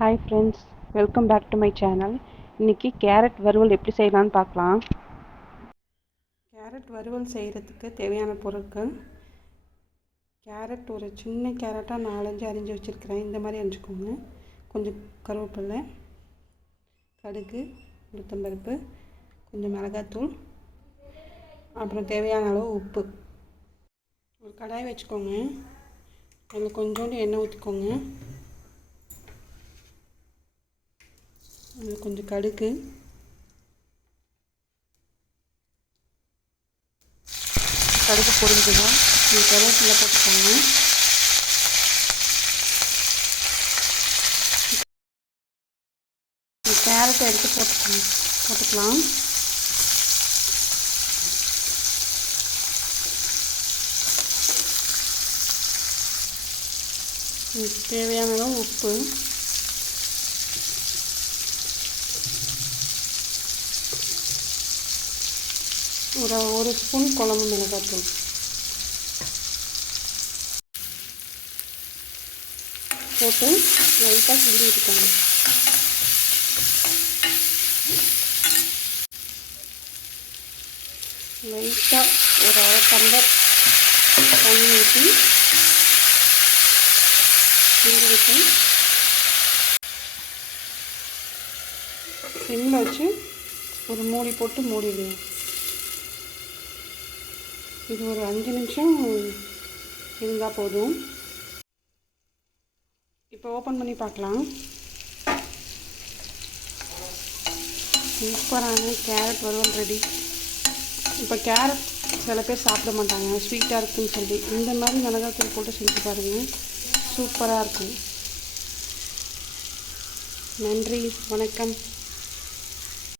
Hi friends welcome back to my channel இன்றைக்கி carrot வறுவல் எப்படி செய்யலான்னு பார்க்கலாம். கேரட் வறுவல் செய்கிறதுக்கு தேவையான பொருட்கள். கேரட் ஒரு சின்ன கேரட்டாக நாலஞ்சு அரிஞ்சு வச்சுருக்கிறேன். இந்த மாதிரி அரிஞ்சுக்கோங்க. கொஞ்சம் கருவேப்பிலை கடுகு உளுத்தம்பருப்பு கொஞ்சம் மிளகாத்தூள் அப்புறம் தேவையான அளவு உப்பு. ஒரு கடாய் வச்சுக்கோங்க. அதில் கொஞ்சோண்டு எண்ணெய் ஊற்றிக்கோங்க அதில் கொஞ்சம் கடுகு கடுகு பொரிஞ்சிடும் நீங்கள் கருவேப்பிலை போட்டுக்கோங்க கேரட்டை எடுத்து போட்டுக்கோங்க போட்டுக்கலாம் தேவையான உப்பு ஒரு ஒரு ஸ்பூன் குழம்பு மிளகாத்தூள். போட்டு லைட்டாக கிண்டி விட்டுக்கோங்க லைட்டாக ஒரு அரை டம்ளர் தண்ணி ஊற்றி கிண்டி விட்டு சிம்மில் வச்சு ஒரு மூடி போட்டு மூடிடுவேன் இது ஒரு அஞ்சு நிமிஷம் இருந்தால் போதும். இப்போ ஓப்பன் பண்ணி பார்க்கலாம். சூப்பரான கேரட் வறுவல் ரெடி. இப்போ கேரட் சில பேர் சாப்பிட மாட்டாங்க. ஸ்வீட்டாக இருக்குன்னு சொல்லி. இந்த மாதிரி மிளகாத்தூள் போட்டு செஞ்சு பாருங்கள் சூப்பராக இருக்கும். நன்றி. வணக்கம்.